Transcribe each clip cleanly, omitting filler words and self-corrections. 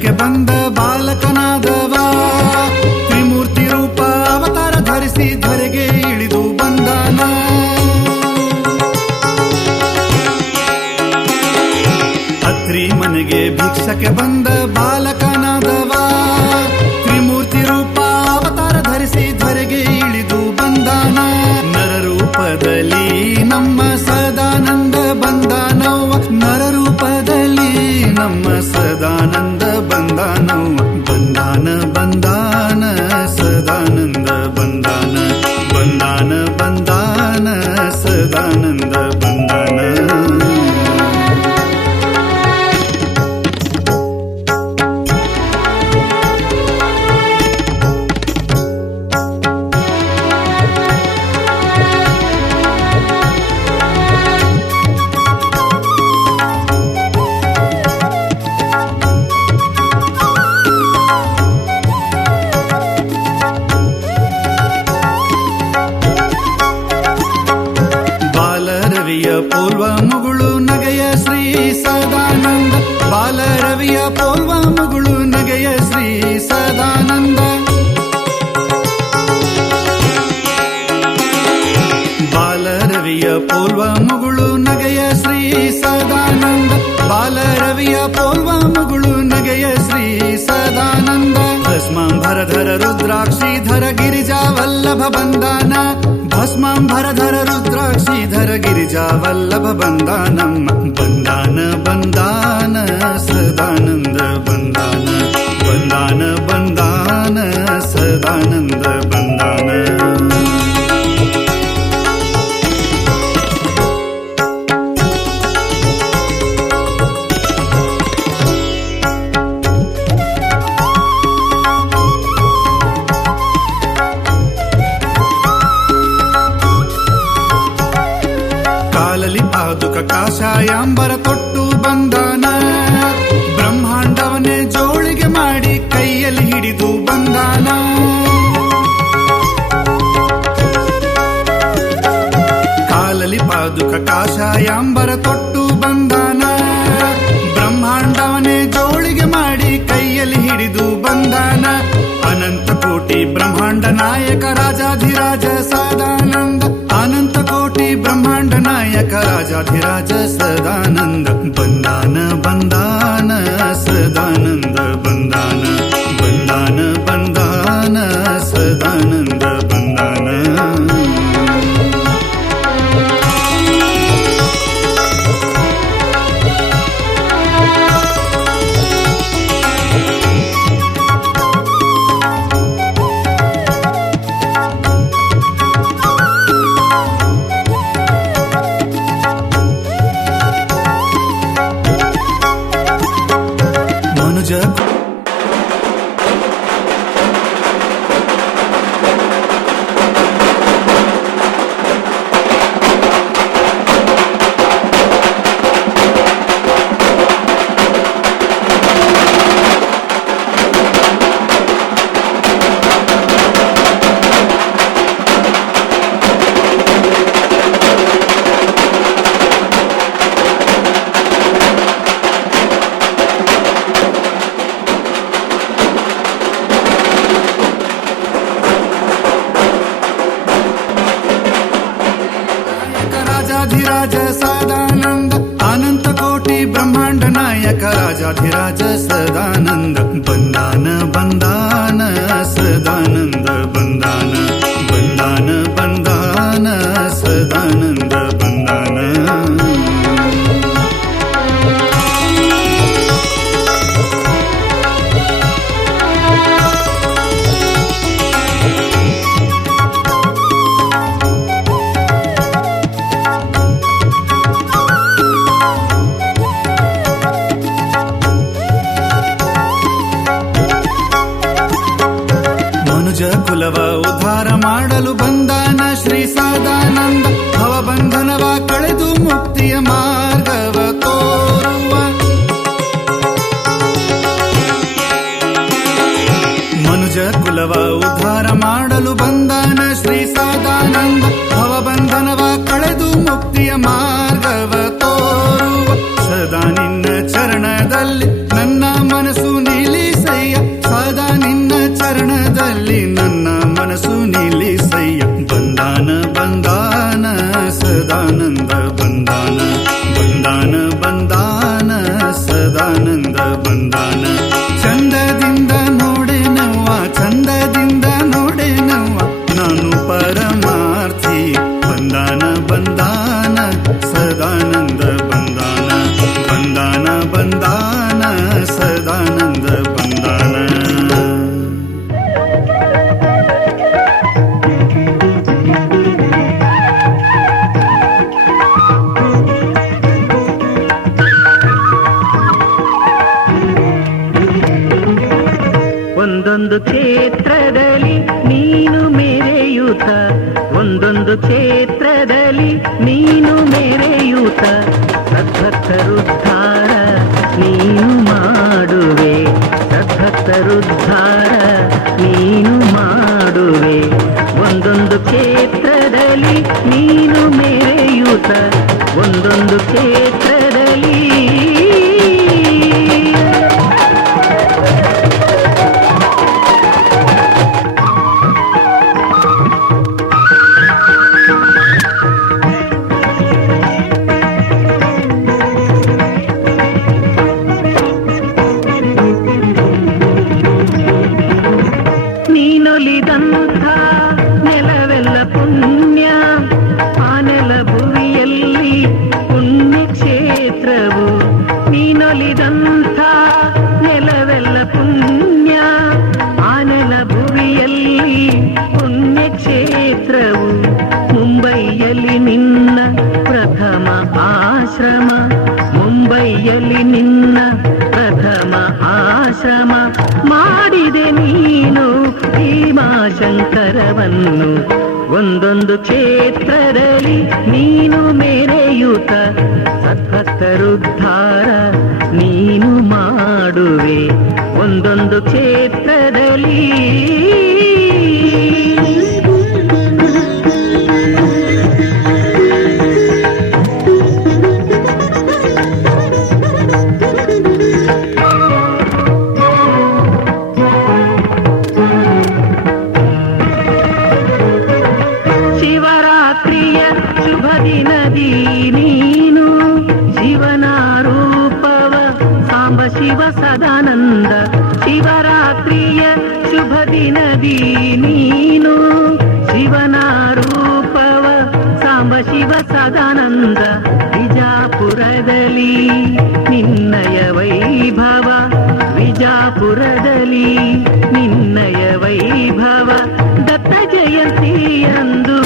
ಭಿಕ್ಷಕ್ಕೆ ಬಂದ ಬಾಲಕನಾದವ ತ್ರಿಮೂರ್ತಿ ರೂಪ ಅವತಾರ ಧರಿಸಿ ಧರೆಗೆ ಇಳಿದು ಬಂದಾನ. ಅತ್ರಿ ಮನೆಗೆ ಭಿಕ್ಷಕ್ಕೆ ಬಂದ ಬಾಲಕನಾದವ ತ್ರಿಮೂರ್ತಿ ರೂಪ ಅವತಾರ ಧರಿಸಿ ಧರೆಗೆ ಇಳಿದು ಬಂದಾನ. ನರರೂಪದಲ್ಲಿ ನಮ್ಮ ಸದಾನಂದ ಬಂದಾನವ್ವ, ನರರೂಪದಲ್ಲಿ ನಮ್ಮ ಸದಾನಂದ ಬಂದಾನವ್ವ. ಬಂದಾನ ಬಂದಾನ ಸದಾನಂದ ಬಂದಾನ, ಬಂದಾನ ಬಂದಾನ ಸದಾನಂದ ಬಂದಾನ. ಪೂರ್ವ ಮುಗುಳು ನಗೆಯ ಶ್ರೀ ಸದಾನಂದ, ಬಾಲರವಿಯ ಪೂರ್ವ ಮುಗುಳು ನಗೆಯ ಶ್ರೀ ಸದಾನಂದ. ಬಾಲರವಿಯ ಪೂರ್ವ ಮುಗುಳು ನಗೆಯ ಶ್ರೀ ಸದಾನಂದ, ಬಾಲರವಿಯ ಪೂರ್ವ ಮುಗುಳು ನಗೆಯ ಶ್ರೀ ಸದಾನಂದ. ಭಸ್ಮಾಂಬರಧರ ರುದ್ರಾಕ್ಷಿಧರ ಗಿರಿಜಾ ವಲ್ಲಭ ಬಂದಾನ, ಭಸ್ಮಾಂಬರಧರ ರುದ್ರಾಕ್ಷಿಧರ ಗಿರಿಜಾ ವಲ್ಲಭ ಬಂದಾನಮ್ಮ. ಬಂದಾನ ಬಂದಾನ ಸದಾನಂದ ಬಂದಾನ, ಬಂದಾನ ಬಂದಾನ ಸದಾನಂದ ಬಂದಾನ. ಕಾಲಲಿ ಪಾದುಕ ಕಾಷಾಯಾಂಬರ ತೊಟ್ಟು ಬಂದಾನ, ಬ್ರಹ್ಮಾಂಡವನ್ನೇ ಜೋಳಿಗೆ ಮಾಡಿ ಕೈಯಲ್ಲಿ ಹಿಡಿದು ಬಂದಾನ. ಕಾಲಲಿ ಪಾದುಕ ಕಾಷಾಯಾಂಬರ ತೊಟ್ಟು ಬಂದಾನ, ಬ್ರಹ್ಮಾಂಡವನ್ನೇ ಜೋಳಿಗೆ ಮಾಡಿ ಕೈಯಲ್ಲಿ ಹಿಡಿದು ಬಂದಾನ. ಅನಂತ ಕೋಟಿ ಬ್ರಹ್ಮಾಂಡ ನಾಯಕ ರಾಜಾಧಿರಾಜ ಸದಾನಂದ, ಅನಂತ ಕೋಟಿ ಬ್ರಹ್ಮಾಂಡ ನಾಯಕ ರಾಜಾಧಿರಾಜ ಸದಾನಂದ. ಬಂದಾನ ಬಂದಾನ ಸದಾನಂದ ಬಂದಾನ, ಬಂದಾನ ಬಂದಾನ ಸದಾನಂದ ಬಂದಾನ. ರಾಜಾಧಿರಾಜ ಸದಾನಂದ, ಅನಂತ ಕೋಟಿ ಬ್ರಹ್ಮಾಂಡ ನಾಯಕ ರಾಜಾಧಿರಾಜ ಸದಾನಂದ. ಬಂದಾನ ಬಂದಾನ ಸದಾನಂದ ಬಂದಾನ, ಬಂದಾನ ಬಂದಾನ ಸದಾನಂದ ಬಂದಾನ. ಕುಲವ ಉದ್ಧಾರ ಮಾಡಲು ಬಂದಾನ ಶ್ರೀ ಸದಾನಂದ, ಭವಬಂಧನವ ಕಳೆದು ಮುಕ್ತಿಯ ಮಾರ್ಗವ ತೋರುವ. ಮನುಜ ಕುಲವ ಉದ್ಧಾರ ಮಾಡಲು ಬಂದಾನ ಶ್ರೀ ಸದಾನಂದ, ಭವಬಂಧನವ ಕಳೆದು ಮುಕ್ತಿಯ ಮಾರ್ಗವ ತೋರುವ. ಸದಾ ನಿನ್ನ ಚರಣದಲ್ಲಿ ನನ್ನ ಮನಸ್ಸು ನೀಲಿ ಒಂದೊಂದು ಕ್ಷೇತ್ರದಲ್ಲಿ ನೀನು ಮೆರೆಯೂತ ಸದ್ಭಕ್ತರುದ್ಧಾರ ನೀನು ಮಾಡುವೆ, ಸದ್ಭಕ್ತರುದ್ಧಾರ ನೀನು ಮಾಡುವೆ. ಒಂದೊಂದು ಕ್ಷೇತ್ರದಲ್ಲಿ ನೀನು ಮೆರೆಯೂತ ಒಂದೊಂದು ಕ್ಷೇತ್ರದಲ್ಲಿ ನೀನೊಲಿದಂಥ ನೆಲವೆಲ್ಲ ಪುಣ್ಯ, ಆ ನೆಲ ಭುವಿಯಲ್ಲಿ ಪುಣ್ಯ ಕ್ಷೇತ್ರವು. ನೀನೊಲಿದಂಥ ನೆಲವೆಲ್ಲ ಪುಣ್ಯ, ಆ ನೆಲ ಭುವಿಯಲ್ಲಿ ಪುಣ್ಯ ಕ್ಷೇತ್ರವು. ಮುಂಬೈಯಲ್ಲಿ ನಿನ್ನ ಪ್ರಥಮ ಆಶ್ರಮ, ಮುಂಬೈಯಲ್ಲಿ ನಿನ್ನ ಪ್ರಥಮ ಆಶ್ರಮ. ಮಾಡಿದೆ ನೀನು ಭೀಮಾಶಂಕರವನ್ನು, ಒಂದೊಂದು ಕ್ಷೇತ್ರದಲ್ಲಿ ನೀನು ಮೆರೆಯೂತ ಸದ್ಭಕ್ತರುದ್ಧಾರ ನೀನು ಮಾಡುವೆ. ಒಂದೊಂದು ಕ್ಷೇತ್ರದಲ್ಲಿ ಶಿವರಾತ್ರಿಯ ಶುಭ ದಿನದಿ ನೀನು ಶಿವನ ರೂಪವ ಸಾಂಬ ಶಿವ ಸದಾನಂದ. ಶಿವರಾತ್ರಿಯ ಶುಭ ದಿನದಿ ನೀನು ಶಿವನ ರೂಪವ ಸಾಂಬ ಶಿವ ಸದಾನಂದ. ವಿಜಾಪುರದಲ್ಲಿ ನಿನ್ನಯ ವೈಭವ, ವಿಜಾಪುರದಲ್ಲಿ ನಿನ್ನಯ ವೈಭವ. ದತ್ತ ಜಯಂತಿಯಂದು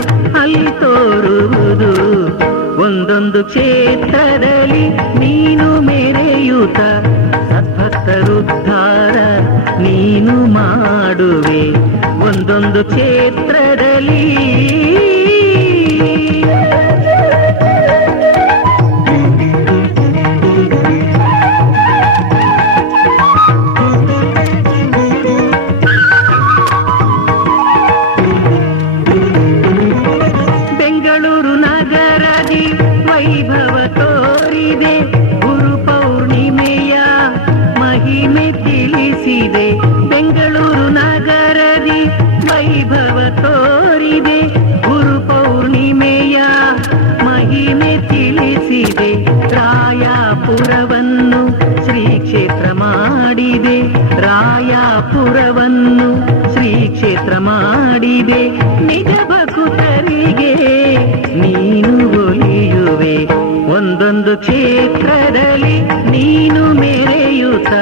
ಅಲ್ಲಿ ತೋರುವುದು. ಒಂದೊಂದು ಕ್ಷೇತ್ರದಲ್ಲಿ ನೀನು ಮೆರೆಯೂತ ಸದ್ಭಕ್ತರುದ್ಧಾರ ನೀನು ಮಾಡುವೆ. ಒಂದೊಂದು ಕ್ಷೇತ್ರದಲ್ಲಿ ವೈಭವ ತೋರಿದೆ, ಗುರು ಪೌರ್ಣಿಮೆಯ ಮಹಿಮೆ ತಿಳಿಸಿದೆ. ಬೆಂಗಳೂರು ನಗರದಿ ವೈಭವ ತೋರಿದೆ, ಗುರು ಪೌರ್ಣಿಮೆಯ ಮಹಿಮೆ ತಿಳಿಸಿದೆ. ರಾಯಾಪುರವನ್ನು ಶ್ರೀ ಕ್ಷೇತ್ರ ಮಾಡಿದೆ, ರಾಯಾಪುರವನ್ನು ಶ್ರೀ ಕ್ಷೇತ್ರ ಮಾಡಿದೆ. ನಿಜ ಭಕ್ತರಿಗೆ ನೀನು ಒಲಿಯುವೆ. ಒಂದೊಂದು ಕ್ಷೇತ್ರದಲ್ಲಿ ನೀನು ಮೆರೆಯೂತ,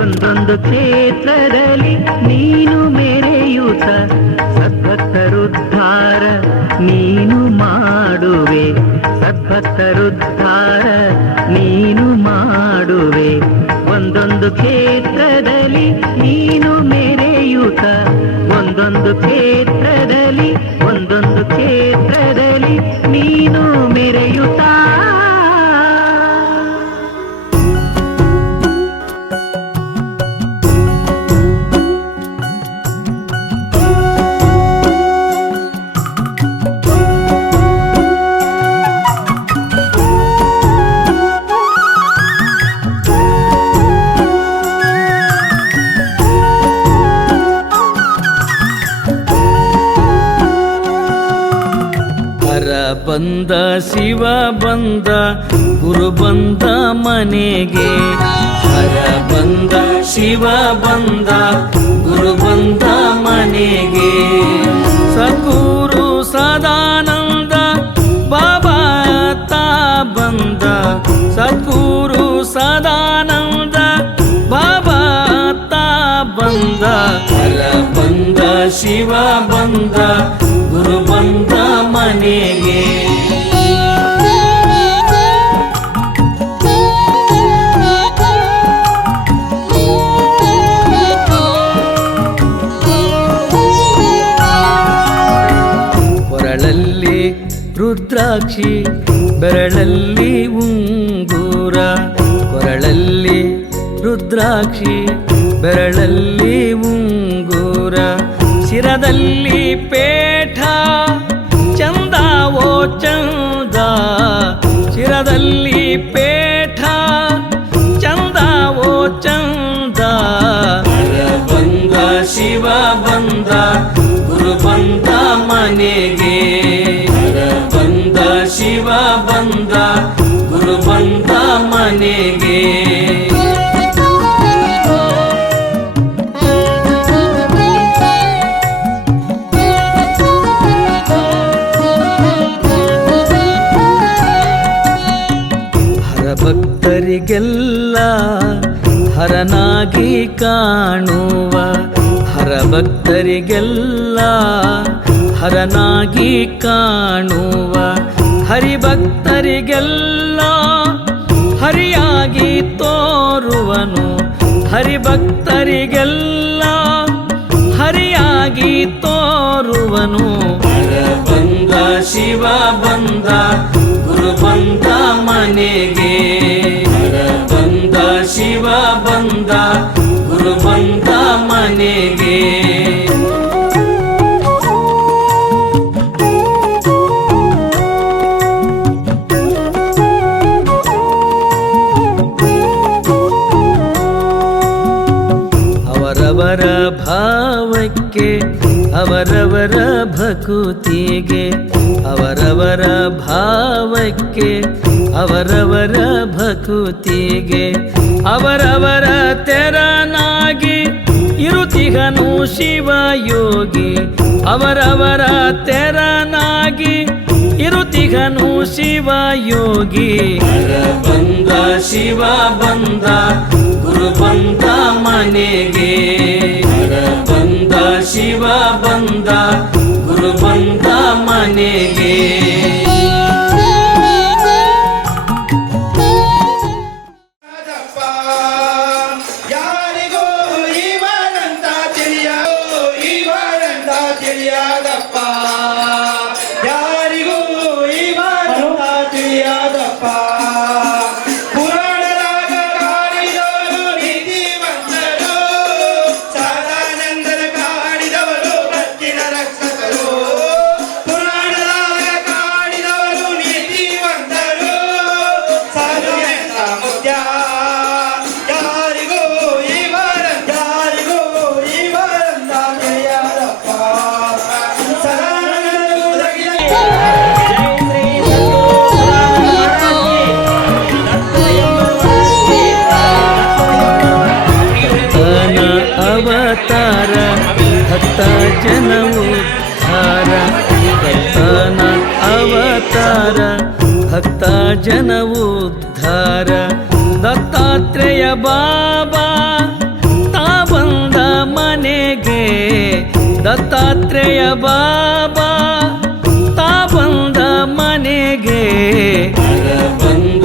ಒಂದೊಂದು ಕ್ಷೇತ್ರದಲ್ಲಿ ನೀನು ಮೆರೆಯೂತ ಸದ್ಭಕ್ತರುದ್ಧಾರ ನೀನು ಮಾಡುವೆ, ಸದ್ಭಕ್ತರುದ್ಧಾರ ನೀನು ಮಾಡುವೆ. ಒಂದೊಂದು ಕ್ಷೇತ್ರದಲ್ಲಿ ನೀನು ಮೆರೆಯೂತ, ಒಂದೊಂದು ಕ್ಷೇತ್ರದಲ್ಲಿ ಒಂದೊಂದು ಕ್ಷೇತ್ರದಲ್ಲಿ ನೀನು ಮೆರೆಯುತ್ತ. ಬಂದ ಶಿವ ಬಂದ ಗುರು ಬಂದ ಮನೆಗೆ, ಹರ ಬಂದ ಶಿವ ಬಂದ ಗುರು ಬಂದ ಮನೆಗೆ. ಸದ್ಗುರು ಸದಾನಂದ ಬಾಬಾ ತಾ ಬಂದ, ಸದ್ಗುರು ಸದಾನಂದ ಬಾಬಾ ತಾ ಬಂದ. ಹರ ಬಂದ ಶಿವ ಬಂದ ಗುರು ಬಂದ ಮನೆಗೆ. ಕೊರಳಲ್ಲಿ ರುದ್ರಾಕ್ಷಿ ಬೆರಳಲ್ಲಿ ಉಂಗೂರ, ಕೊರಳಲ್ಲಿ ರುದ್ರಾಕ್ಷಿ ಬೆರಳಲ್ಲಿ ಉಂಗೂರ, ಶಿರದಲ್ಲಿ ಪೇಠ ಚಂದಾವೋ ಚಂದ, ಶಿರದಲ್ಲಿ ಪೇಠ ಚಂದಾವೋ ಚಂದ. ಬಂದ ಶಿವ ಬಂದ ಗುರು ಬಂದ ಮನೆಗೆ, ಬಂದ ಶಿವ ಬಂದ ಗುರು ಬಂದ ಮನೆಗೆ. ಭಕ್ತರಿಗೆಲ್ಲ ಹರನಾಗಿ ಕಾಣುವ, ಹರಭಕ್ತರಿಗೆಲ್ಲ ಹರನಾಗಿ ಕಾಣುವ, ಹರಿಭಕ್ತರಿಗೆಲ್ಲ ಹರಿಯಾಗಿ ತೋರುವನು, ಹರಿಭಕ್ತರಿಗೆಲ್ಲ ಹರಿಯಾಗಿ ತೋರುವನು. ಬಂದ ಶಿವ ಬಂದ ಗುರು ಬಂದ ಮನೆಗೆ, ಬಂದ ಶಿವ ಬಂದ ಗುರು ಬಂದ ಮನೆಗೆ. ಅವರವರ ಭಾವಕ್ಕೆ ಅವರವರ ಭಕುತಿಗೆ, ಅವರವರ ಭಾವಕ್ಕೆ ಅವರವರ ಭಕುತಿಗೆ, ಅವರವರ ತೆರನಾಗಿ ಇರುತಿಗನು ಶಿವಯೋಗಿ, ಅವರವರ ತೆರನಾಗಿ ಇರುತಿಗನು ಶಿವಯೋಗಿ. ಬಂದ ಶಿವ ಬಂದ ಗುರು ಬಂದ ಮನೆಗೆ, ಬಂದ ಶಿವ ಬಂದ ಗುರು ಬಂದ ಮನೆಗೆ. ಯಾರಿಗೂ ಇವರಂತ ತಿಳಿಯಾದಪ್ಪ, ಯಾರಿಗೂ ಇವರಂತ ತಿಳಿಯಾದಪ್ಪ. ಪುರಾಣರಾಗ ಕಾಡಿದವರು ನೀತಿವಂತರು, ಸದಾನಂದನ ಕಾಡಿದವರು ಭಕ್ತಿನ ರಕ್ಷಕರು. ಪುರಾಣರಾಗ ಕಾಡಿದವರು ನೀತಿವಂತರು, ಸಾಧುವೆಂದ ಮುಖ್ಯ. ಯಾರಿಗೂ ಇವರಂತ ತಿಳಿಯಾದಪ್ಪ, ಸದಾನಂದರು ದಗಿದ. ಭಕ್ತನ ಅವತಾರ ಭಕ್ತ ಜನ ಉದ್ಧಾರ, ಭಕ್ತನ ಅವತಾರ ಭಕ್ತ ಜನ ಉದ್ಧಾರ. ದತ್ತಾತ್ರೇಯ ಬಾಬಾ ತಾ ಬಂದ ಮನೆಗೆ, ದತ್ತಾತ್ರೇಯ ಬಾಬಾ ತಾ ಬಂದ ಮನೆಗೆ. ಬಂದ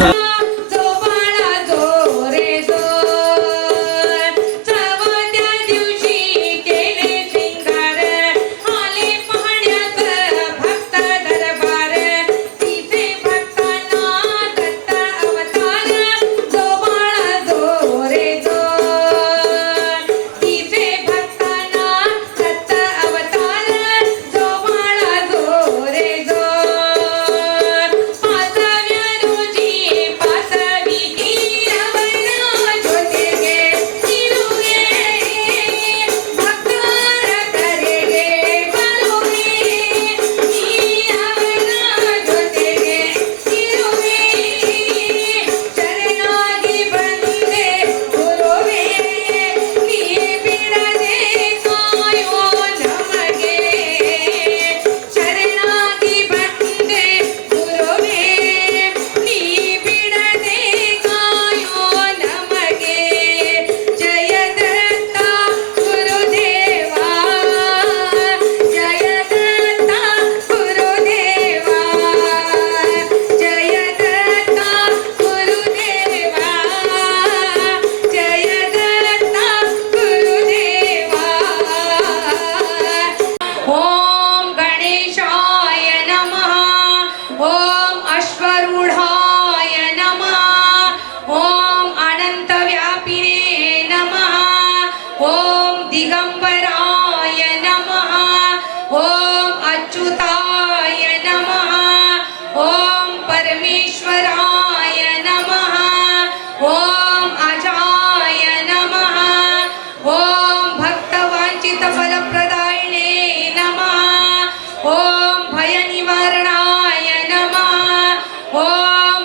निवारणाय नमः ॐ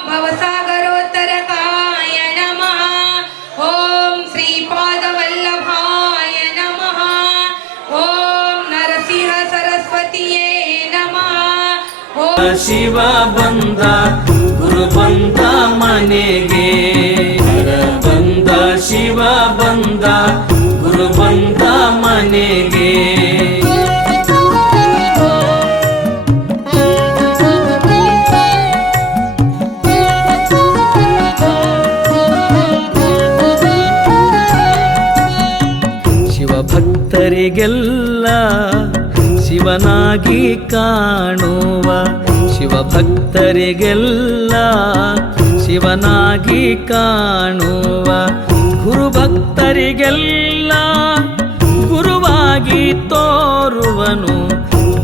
भवसागरोत्तरकाय नमः ॐ श्रीपादवल्लभाय नमः ॐ नरसिंह सरस्वतीये नमः ಶಿವ ಬಂದ ಗುರು ಬಂದ ಮನೆಗೆ ಬಂದ ಶಿವ ಬಂದ ಗುರು ಬಂದ ಮನೆಗೆ ಶಿವಭಕ್ತರಿಗೆಲ್ಲ ಶಿವನಾಗಿ ಕಾಣುವ ಶಿವಭಕ್ತರಿಗೆಲ್ಲ ಶಿವನಾಗಿ ಕಾಣುವ ಗುರುಭಕ್ತರಿಗೆಲ್ಲ ಗುರುವಾಗಿ ತೋರುವನು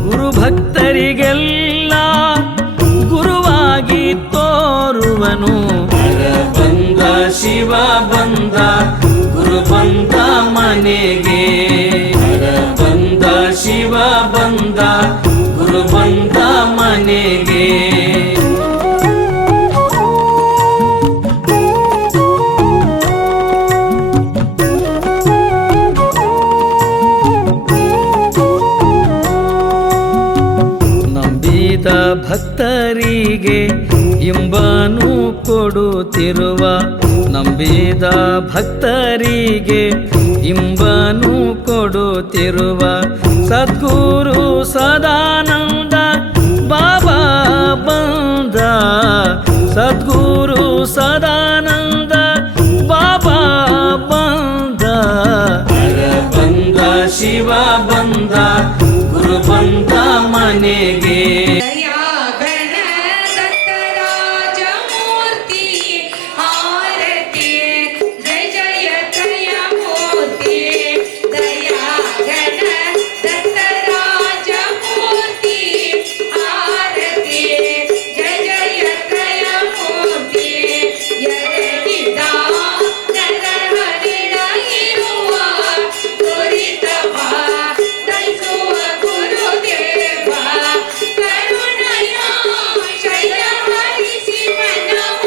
ಗುರುಭಕ್ತರಿಗೆಲ್ಲ ಗುರುವಾಗಿ ತೋರುವನು ಬಂದ ಶಿವ ಬಂದ ಗುರು ಬಂದ ಮನೆಗೆ ಬಂದ ಶಿವ ಬಂದ ಗುರು ಬಂದ ಮನೆಗೆ ನಂಬಿದ ಭಕ್ತರಿಗೆ ಇಂಬನು ಕೊಡುತ್ತಿರುವ ನಂಬಿದ ಭಕ್ತರಿಗೆ ಇಂಬನು ಕೊಡುತ್ತಿರುವ ಸದ್ಗುರು ಸದಾನಂದ ಬಾಬಾ ಬಂದ ಸದ್ಗುರು ಸದಾನಂದ ಬಾಬಾ ಬಂದ ಬಂದ ಶಿವ ಬಂದ ಗುರು ಬಂದ ಮನೆಗೆ दया गणदत्त राजमूर्ति आरती जय जय त्रयमूर्ति दया गणदत्त राजमूर्ति आरती जय जय त्रयमूर्ति यरडिद नरहरिಣಿರುವ ದುರಿತವ ದಯಿಸುವ ಗುರುದೇವ ಕರುಣೆಯ ಶಯಹರಿಸಿ ಮನವ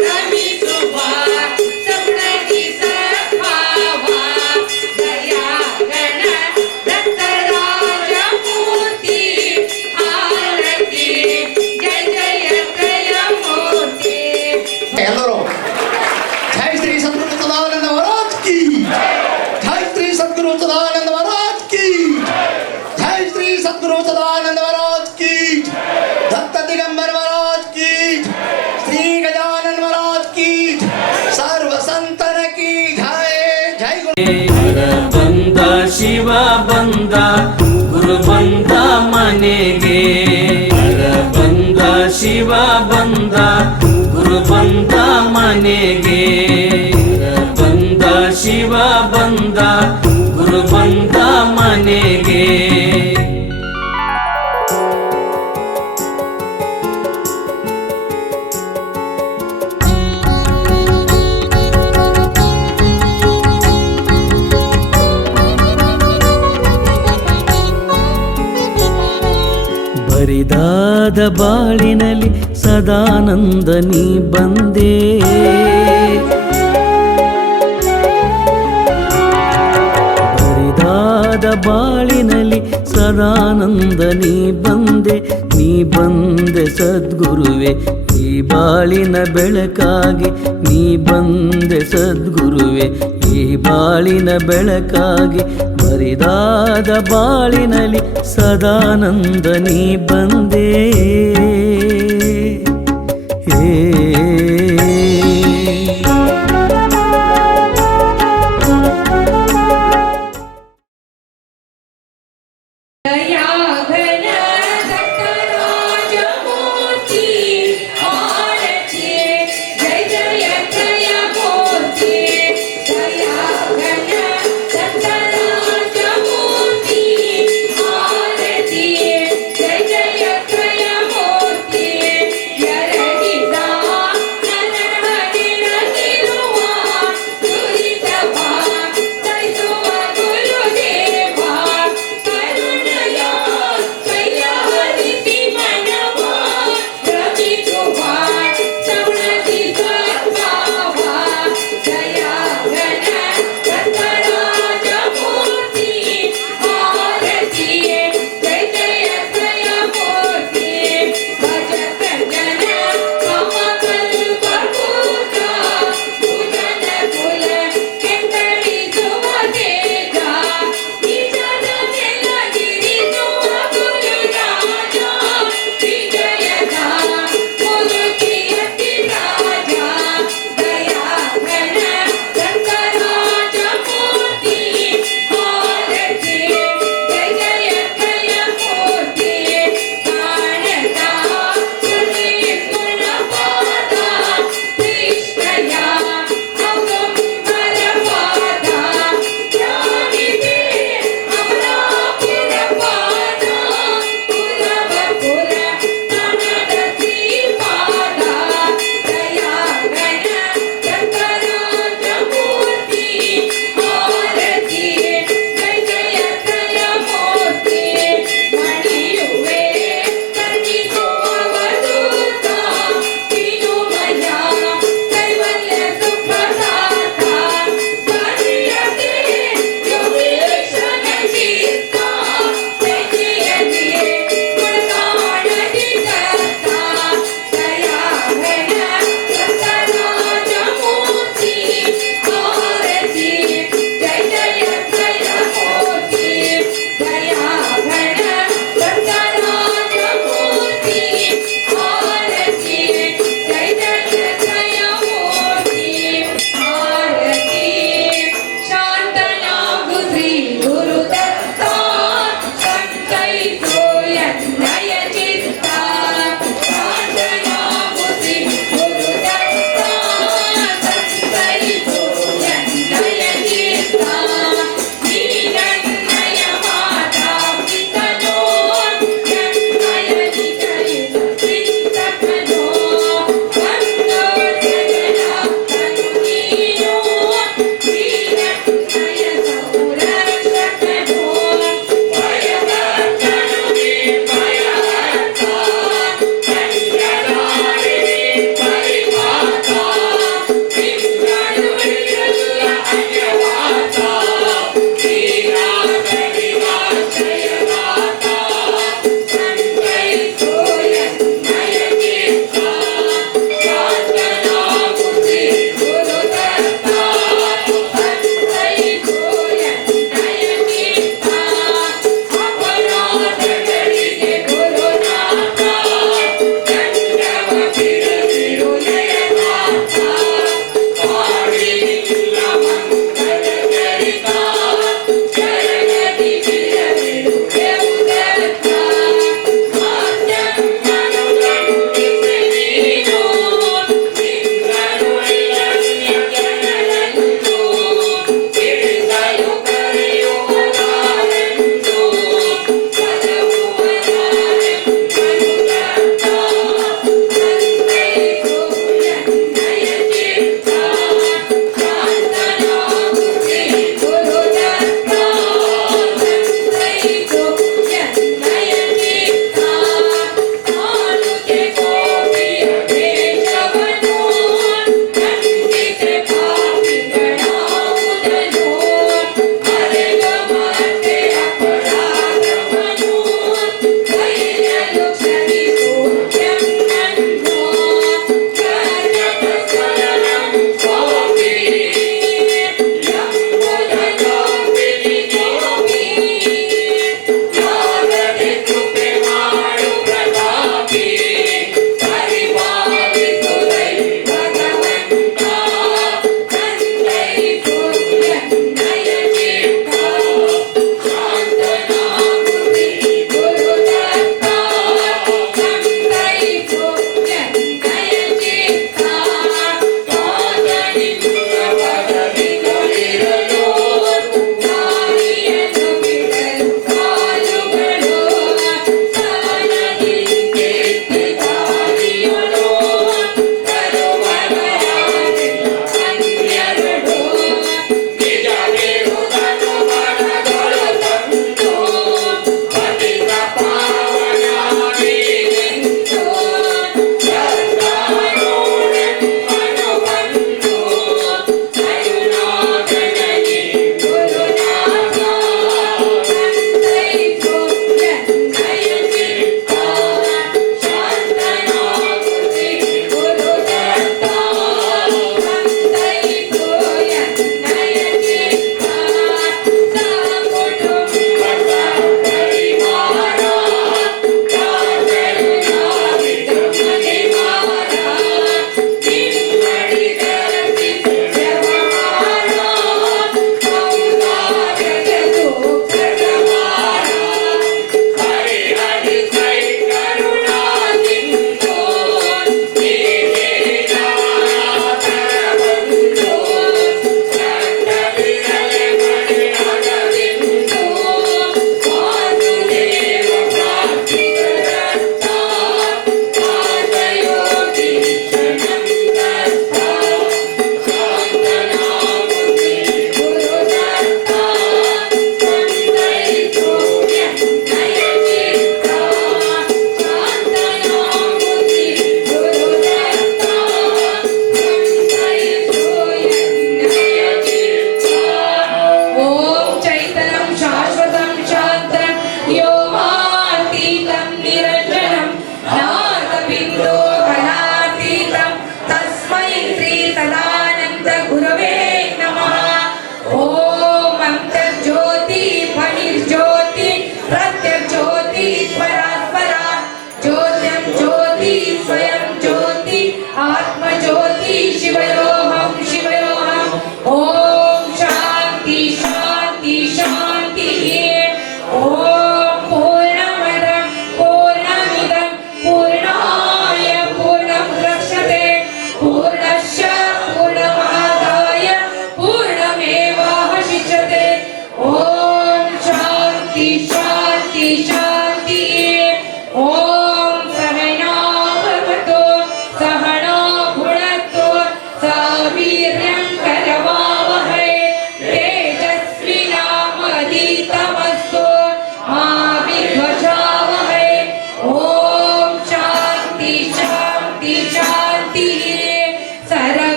ರಮಿಸುವ ಸಪ್ರತಿ ಸದ್ಭಾವ ದಯಾ ಗಣದತ್ತ ರಾಜಮೂರ್ತಿ ಆರತಿ ಜಯ ಜಯ ತ್ರಯಮೂರ್ತಿ ಎಲ್ಲರೂ ಜೈ ಶ್ರೀ ಸದ್ಗುರು ಸದಾನಂದ ಮಹಾರಾಜ್ ಕಿ ಜೈ ಶ್ರೀ ಸದ್ಗುರು ಸದಾನಂದ ಮಹಾರಾಜ್ ಕಿ ಜೈ ಶ್ರೀ ಸದ್ಗುರು ಸದಾನಂದ ಮಹಾರಾಜ್ ಕಿ ದತ್ತ ದಿಗಂಬರ ಮಹಾರಾಜ್ ಕಿ ಶ್ರೀ ಗಜಾನನ ಮಹಾರಾಜ್ ಕಿ ಸರ್ವ ಸಂತನ ಕಿ ಜೈ ಜೈ ಗುರು ಬಂದ ಶಿವ ಬಂದ ಗುರು ಬಂದ ಮನೆಗೆ ಬಂದ ಶಿವ ಬಂದ ಗುರು ಬಂದ ಮನೆಗೆ ಬಂದ ಶಿವ ಬಂದ ಗುರು ಬಂದ ಮನೆಗೆ ಬರಿದಾದ ಬಾಳಿನಲ್ಲಿ ಸದಾನಂದ ನೀ ಬಂದೆ ಬರಿದಾದ ಬಾಳಿನಲ್ಲಿ ಸದಾನಂದ ನೀ ಬಂದೆ ಸದ್ಗುರುವೆ ಈ ಬಾಳಿನ ಬೆಳಕಾಗಿ ನೀ ಬಂದೆ ಸದ್ಗುರುವೆ ಈ ಬಾಳಿನ ಬೆಳಕಾಗಿ ಬರಿದಾದ ಬಾಳಿನಲ್ಲಿ ಸದಾನಂದ ನೀ ಬಂದೆ